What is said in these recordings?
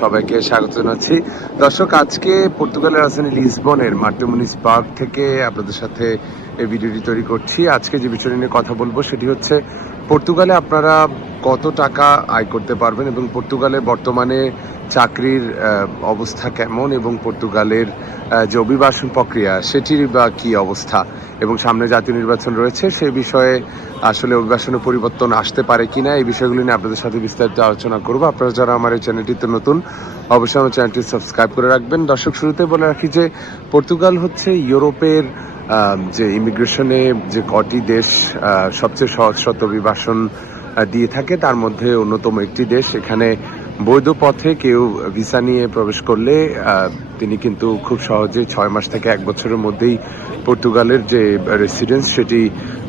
সবাইকে স্বাগত জানাচ্ছি। দর্শক, আজকে পর্তুগালের রাজধানী লিসবনের মার্টিমুনিজ পার্ক থেকে আপনাদের সাথে এই ভিডিওটি তৈরি করছি। আজকে যে বিষয় নিয়ে কথা বলবো সেটি হচ্ছে পর্তুগালে আপনারা কত টাকা আয় করতে পারবেন এবং পর্তুগালে বর্তমানে চাকরির অবস্থা কেমন এবং পর্তুগালের যে অভিবাসন প্রক্রিয়া সেটির বা কী অবস্থা এবং সামনে জাতীয় নির্বাচন রয়েছে সেই বিষয়ে আসলে অভিবাসনের পরিবর্তন আসতে পারে কিনা এই বিষয়গুলি নিয়ে আপনাদের সাথে বিস্তারিত আলোচনা করবো। আপনারা যারা আমার এই চ্যানেলটিতে নতুন অবশ্যই আমার চ্যানেলটি সাবস্ক্রাইব করে রাখবেন। দর্শক, শুরুতে বলে রাখি যে পর্তুগাল হচ্ছে ইউরোপের যে ইমিগ্রেশনে যে কটি দেশ সবচেয়ে সহজশত অভিবাসন দিয়ে থাকে তার মধ্যে অন্যতম একটি দেশ। এখানে বৈধ পথে কেউ ভিসা নিয়ে প্রবেশ করলে তিনি কিন্তু খুব সহজে 6 মাস থেকে 1 বছরের মধ্যেই পর্তুগালের যে রেসিডেন্স সেটি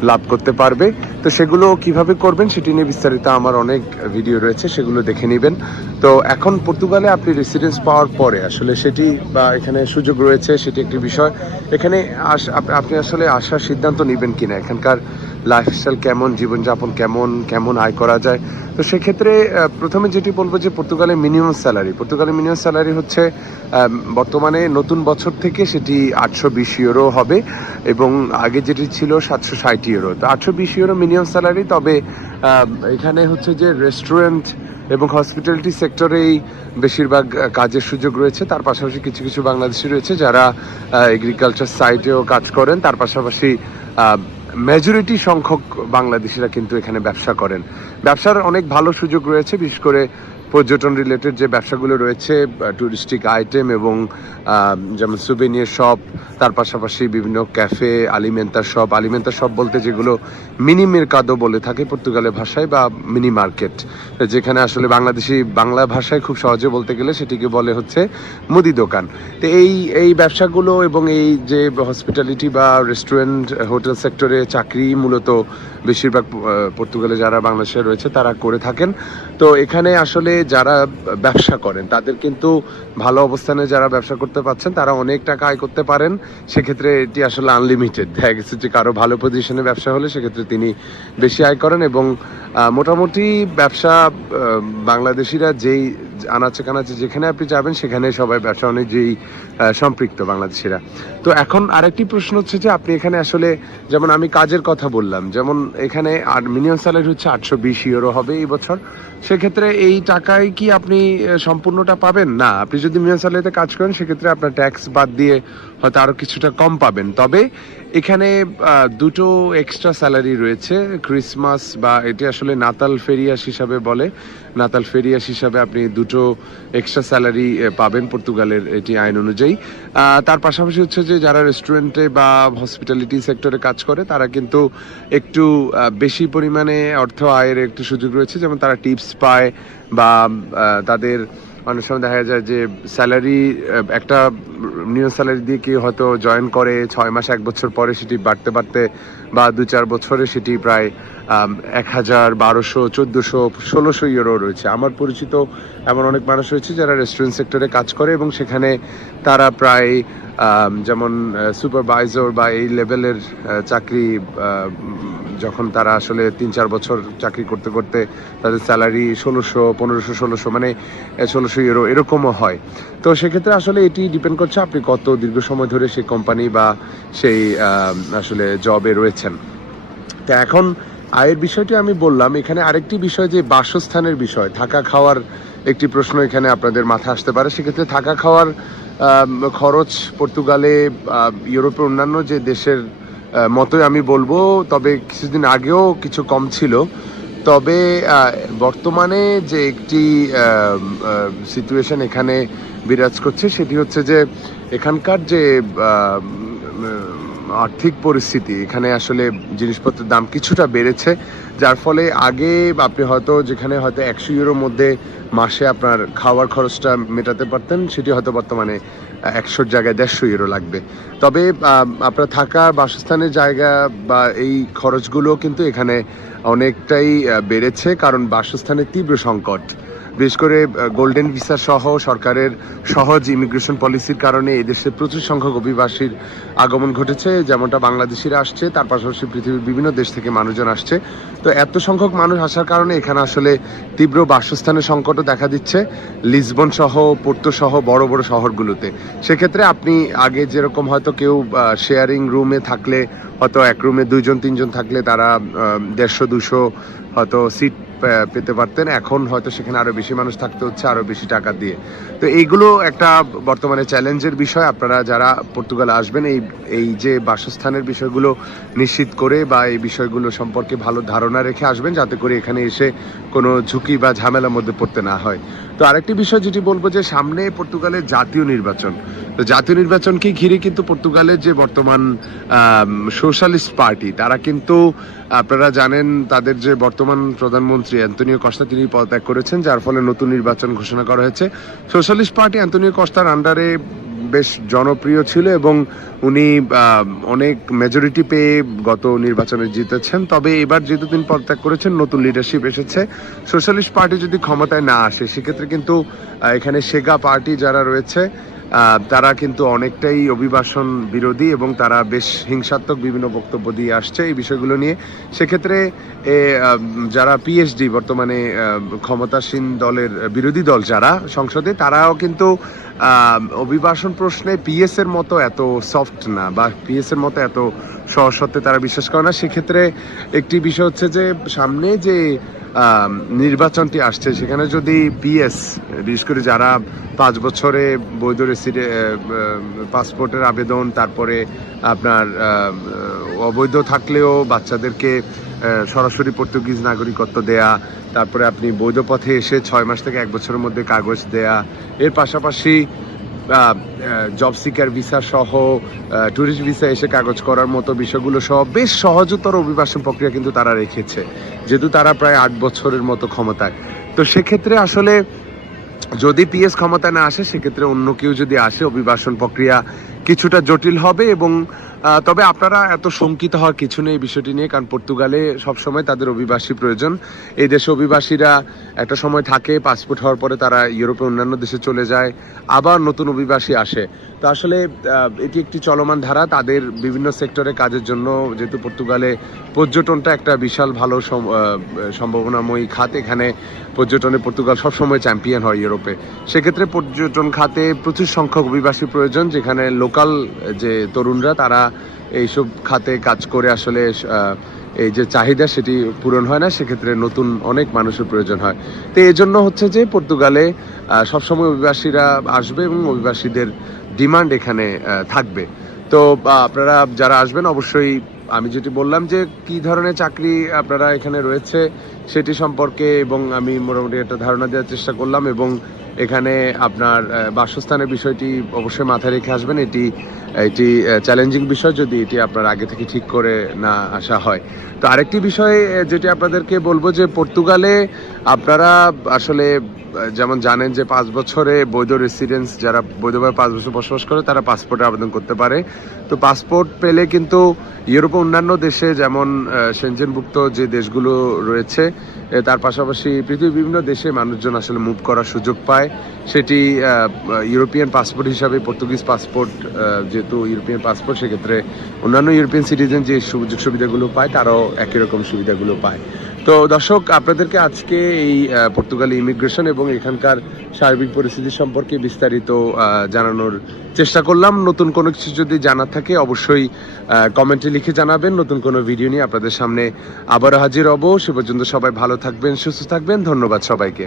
লাভ করতে পারবে। তো সেগুলো কিভাবে করবেন সেটি নিয়ে বিস্তারিত আমার অনেক ভিডিও রয়েছে, সেগুলো দেখে নেবেন। তো এখন পর্তুগালে আপনি রেসিডেন্স পাওয়ার পরে আসলে সেটি বা এখানে সুযোগ রয়েছে সেটি একটি বিষয়। এখানে আপনি আসলে আসার সিদ্ধান্ত নেবেন কিনা, এখানকার লাইফস্টাইল কেমন, জীবনযাপন কেমন আয় করা যায়। তো সেক্ষেত্রে প্রথমে যেটি বলবো যে পর্তুগালের মিনিমাম স্যালারি হচ্ছে বর্তমানে নতুন বছর থেকে সেটি 820 ইউরো হবে এবং আগে যেটি ছিল 760 ইউরো। তো 820 ইউরো মিনিমাম স্যালারি। তবে এখানে হচ্ছে যে রেস্টুরেন্ট এবং হসপিটালিটি সেক্টরেই বেশিরভাগ কাজের সুযোগ রয়েছে। তার পাশাপাশি কিছু কিছু বাংলাদেশি রয়েছে যারা এগ্রিকালচার সাইটেও কাজ করেন। তার পাশাপাশি মেজরিটি সংখ্যক বাংলাদেশিরা কিন্তু এখানে ব্যবসা করেন। ব্যবসার অনেক ভালো সুযোগ রয়েছে, বিশেষ করে পর্যটন রিলেটেড যে ব্যবসাগুলো রয়েছে, টুরিস্টিক আইটেম এবং যেমন সুভেনিয়ার শপ, তার পাশাপাশি বিভিন্ন ক্যাফে, আলিমেন্টার শপ বলতে যেগুলো মিনি মেরকাদো বলে থাকে পর্তুগালের ভাষায়, বা মিনি মার্কেট, যেখানে আসলে বাংলা ভাষায় খুব সহজে বলতে গেলে সেটিকে বলে হচ্ছে মুদি দোকান। তো এই ব্যবসাগুলো এবং এই যে হসপিটালিটি বা রেস্টুরেন্ট হোটেল সেক্টরে চাকরি মূলত বেশিরভাগ পর্তুগালে যারা বাংলাদেশে রয়েছে তারা করে থাকেন। তো এখানে আসলে যারা ব্যবসা করেন তাদের কিন্তু ভালো অবস্থানে যারা ব্যবসা করতে পারছেন তারা অনেক টাকা আয় করতে পারেন। সেক্ষেত্রে এটি আসলে আনলিমিটেড। দেখা গেছে যে কারো ভালো পজিশনে ব্যবসা হলে সেক্ষেত্রে তিনি বেশি আয় করেন এবং মোটামুটি ব্যবসা বাংলাদেশিরা যেই আনাচে কানাচে যেখানে আপনি যাবেন সেখানে সবাই ব্যবসা অনুযায়ী সম্পৃক্ত বাংলাদেশিরা। তো এখন আরেকটি প্রশ্ন হচ্ছে যে আপনি এখানে আসলে, যেমন আমি কাজের কথা বললাম, যেমন এখানে আর মিনিমাম স্যালারি হচ্ছে 820 ইউরো হবে এই বছর। সেক্ষেত্রে এই টাকায় কি আপনি সম্পূর্ণটা পাবেন? না, আপনি যদি মিনিমাম স্যালারিতে কাজ করেন সেক্ষেত্রে আপনার ট্যাক্স বাদ দিয়ে হয়তো আরও কিছুটা কম পাবেন। তবে এখানে দুটো এক্সট্রা স্যালারি রয়েছে। ক্রিসমাস বা এটি আসলে নাতাল ফেরিয়াস হিসাবে বলে, নাতাল ফেরিয়াস হিসাবে আপনি দুটো এক্সট্রা স্যালারি পাবেন পর্তুগালের এটি আইন অনুযায়ী। তার পাশাপাশি হচ্ছে যে যারা রেস্টুরেন্টে বা হসপিটালিটি সেক্টরে কাজ করে তারা কিন্তু একটু বেশি পরিমাণে অর্থ আয়ের একটু সুযোগ রয়েছে, যেমন তারা টিপস পায় বা তাদের অনেক সময় দেখা যায় যে স্যালারি একটা নিউ স্যালারি দিয়ে কেউ হয়তো জয়েন করে 6 মাস 1 বছর পরে সেটি বাড়তে বা 2-4 বছরে সেটি প্রায় 1000, 1200, 1400, 1600 ইউরো রয়েছে। আমার পরিচিত এমন অনেক মানুষ রয়েছে যারা রেস্টুরেন্ট সেক্টরে কাজ করে এবং সেখানে তারা প্রায় যেমন সুপারভাইজার বা এই লেভেলের চাকরি যখন তারা আসলে 3-4 বছর চাকরি করতে করতে তাদের স্যালারি 1500 মানে 1600 ইউরো এরকমও হয়। তো সেক্ষেত্রে আসলে এটি ডিপেন্ড করছে আপনি কত দীর্ঘ সময় ধরে সেই কোম্পানি বা সেই আসলে জবে রয়েছেন। তো এখন আয়ের বিষয়টি আমি বললাম। এখানে আরেকটি বিষয় যে বাসস্থানের বিষয়, থাকা খাওয়ার একটি প্রশ্ন এখানে আপনাদের মাথায় আসতে পারে। সেক্ষেত্রে থাকা খাওয়ার খরচ পর্তুগালে ইউরোপের অন্যান্য যে দেশের মতোই আমি বলবো, তবে কিছুদিন আগেও কিছু কম ছিল। তবে বর্তমানে যে একটি সিচুয়েশন এখানে বিরাজ করছে সেটি হচ্ছে যে এখানকার যে আর্থিক পরিস্থিতি, এখানে আসলে জিনিসপত্রের দাম কিছুটা বেড়েছে, যার ফলে আগে আপনি হয়তো যেখানে হয়তো 100 ইউরোর মধ্যে মাসে আপনার খাওয়ার খরচটা মেটাতে পারতেন সেটি হয়তো বর্তমানে 100 জায়গায় 150 ইউরো লাগবে। তবে আপনার থাকা বাসস্থানের জায়গা বা এই খরচগুলো কিন্তু এখানে অনেকটাই বেড়েছে, কারণ বাসস্থানের তীব্র সংকট। বিশেষ করে গোল্ডেন ভিসা সহ সরকারের সহজ ইমিগ্রেশন পলিসির কারণে এই দেশে প্রচুর সংখ্যক অভিবাসীর আগমন ঘটেছে, যেমনটা বাংলাদেশিরা আসছে, তার পাশাপাশি পৃথিবীর বিভিন্ন দেশ থেকে মানুষজন আসছে। তো এত সংখ্যক মানুষ আসার কারণে এখানে আসলে তীব্র বাসস্থানের সংকটও দেখা দিচ্ছে লিসবন সহ পোর্তো সহ বড় বড় শহরগুলোতে। সেক্ষেত্রে আপনি আগে যেরকম হয়তো কেউ শেয়ারিং রুমে থাকলে, হয়তো এক রুমে 2-3 জন থাকলে তারা 150-200 হয়তো সিট পেতে পারতেন, এখন হয়তো সেখানে আরো বেশি মানুষ থাকতে হচ্ছে আরো বেশি টাকা দিয়ে। তো এইগুলো একটা বর্তমানে চ্যালেঞ্জের বিষয়। আপনারা যারা পর্তুগালে আসবেন এই যে বাসস্থানের বিষয়গুলো নিশ্চিত করে বা এই বিষয়গুলো সম্পর্কে ভালো ধারণা রেখে আসবেন, যাতে করে এখানে এসে কোনো ঝুঁকি বা ঝামেলার মধ্যে পড়তে না হয়। তো আরেকটি বিষয় যেটি বলবো যে সামনে পর্তুগালের জাতীয় নির্বাচন। তো জাতীয় নির্বাচনকে ঘিরে কিন্তু পর্তুগালের যে বর্তমান সোশ্যালিস্ট পার্টি, তারা কিন্তু আপনারা জানেন তাদের যে বর্তমান প্রধানমন্ত্রী অ্যান্তোনিও কস্তা, তিনি পদত্যাগ করেছেন, যার ফলে নতুন নির্বাচন ঘোষণা করা হয়েছে। সোশ্যালিস্ট পার্টি অ্যান্তোনিও কস্তার আন্ডারে বেশ জনপ্রিয় ছিল এবং উনি অনেক মেজরিটি পেয়ে গত নির্বাচনে জিতেছেন। তবে এবার যেহেতু তিনি পদত্যাগ করেছেন, নতুন লিডারশিপ এসেছে। সোশ্যালিস্ট পার্টি যদি ক্ষমতায় না আসে, সেক্ষেত্রে কিন্তু এখানে সেগা পার্টি যারা রয়েছে তারা কিন্তু অনেকটাই অভিবাসন বিরোধী এবং তারা বেশ হিংসাত্মক বিভিন্ন বক্তব্য দিয়ে আসছে এই বিষয়গুলো নিয়ে। সেক্ষেত্রে যারা পিএইচডি বর্তমানে ক্ষমতাসীন দলের বিরোধী দল যারা সংসদে, তারাও কিন্তু অভিবাসন প্রশ্নে পিএস এর মতো এত সফট না বা পিএস এর মতো এত সহজ সত্ত্বে তারা বিশ্বাস করে না। সেক্ষেত্রে একটি বিষয় হচ্ছে যে সামনে যে নির্বাচনটি আসছে, সেখানে যদি পিএস, বিশেষ করে যারা 5 বছরে বৈধ পাসপোর্টের আবেদন, তারপরে আপনার অবৈধ থাকলেও বাচ্চাদেরকে সরাসরি পর্তুগিজ নাগরিকত্ব দেয়া, তারপরে আপনি বৈধ পথে এসে 6 মাস থেকে 1 বছরের মধ্যে কাগজ দেয়া, এর পাশাপাশি জব সিকার ভিসা সহ ট্যুরিস্ট ভিসা এসে কাগজ করার মতো বিষয়গুলো সহ বেশ সহজতর অভিবাসন প্রক্রিয়া কিন্তু তারা রেখেছে, যেহেতু তারা প্রায় 8 বছরের মতো ক্ষমতায়। তো সেক্ষেত্রে আসলে যদি পিএস ক্ষমতায় না আসে, সেক্ষেত্রে অন্য কেউ যদি আসে, অভিবাসন প্রক্রিয়া কিছুটা জটিল হবে। এবং তবে আপনারা এত শঙ্কিত হওয়ার কিছু নেই এই বিষয়টি নিয়ে, কারণ পর্তুগালে সবসময় তাদের অভিবাসী প্রয়োজন। এই দেশে অভিবাসীরা একটা সময় থাকে, পাসপোর্ট হওয়ার পরে তারা ইউরোপের অন্যান্য দেশে চলে যায়, আবার নতুন অভিবাসী আসে। তো আসলে এটি একটি চলমান ধারা তাদের বিভিন্ন সেক্টরে কাজের জন্য। যেহেতু পর্তুগালে পর্যটনটা একটা বিশাল ভালো সম্ভাবনাময়ী খাত, এখানে পর্যটনে পর্তুগাল সবসময় চ্যাম্পিয়ন হয় ইউরোপে। সেক্ষেত্রে পর্যটন খাতে প্রচুর সংখ্যক অভিবাসী প্রয়োজন, যেখানে লোকাল যে তরুণরা তারা এইসব খাতে কাজ করে আসলে এই যে চাহিদা সেটি পূরণ হয় না, সেক্ষেত্রে নতুন অনেক মানুষের প্রয়োজন হয়। তো এই জন্য হচ্ছে যে পর্তুগালে সবসময় অভিবাসীরা আসবে এবং অভিবাসীদের ডিমান্ড এখানে থাকবে। তো আপনারা যারা আসবেন অবশ্যই আমি যেটি বললাম যে কি ধরনের চাকরি আপনারা এখানে রয়েছে সেটি সম্পর্কে, এবং আমি মোটামুটি একটা ধারণা দেওয়ার চেষ্টা করলাম। এবং এখানে আপনার বাসস্থানের বিষয়টি অবশ্যই মাথায় রেখে আসবেন। এটি চ্যালেঞ্জিং বিষয় যদি এটি আপনার আগে থেকে ঠিক করে না আসা হয়। তো আরেকটি বিষয় যেটি আপনাদেরকে বলবো যে পর্তুগালে আপনারা আসলে যেমন জানেন যে 5 বছরে বৈধ রেসিডেন্স, যারা বৈধভাবে 5 বছর বসবাস করে, তারা পাসপোর্টে আবেদন করতে পারে। তো পাসপোর্ট পেলে কিন্তু ইউরোপের অন্যান্য দেশে, যেমন সেনজেনভুক্ত যে দেশগুলো রয়েছে, তার পাশাপাশি পৃথিবীর বিভিন্ন দেশে মানুষজন আসলে মুভ করার সুযোগ পায়। সেটি ইউরোপিয়ান পাসপোর্ট হিসাবে পর্তুগিজ পাসপোর্ট, যেহেতু ইউরোপিয়ান পাসপোর্ট, সেক্ষেত্রে অন্যান্য ইউরোপিয়ান সিটিজেন যে সুযোগ সুবিধাগুলো পায়, তারাও একই রকম সুবিধাগুলো পায়। তো দর্শক, আপনাদেরকে আজকে এই পর্তুগালি ইমিগ্রেশন এবং এখানকার সার্বিক পরিস্থিতি সম্পর্কে বিস্তারিত জানানোর চেষ্টা করলাম। নতুন কোনো কিছু যদি জানার থাকে অবশ্যই কমেন্টে লিখে জানাবেন। নতুন কোনো ভিডিও নিয়ে আপনাদের সামনে আবারও হাজির হব। সে পর্যন্ত সবাই ভালো থাকবেন, সুস্থ থাকবেন। ধন্যবাদ সবাইকে।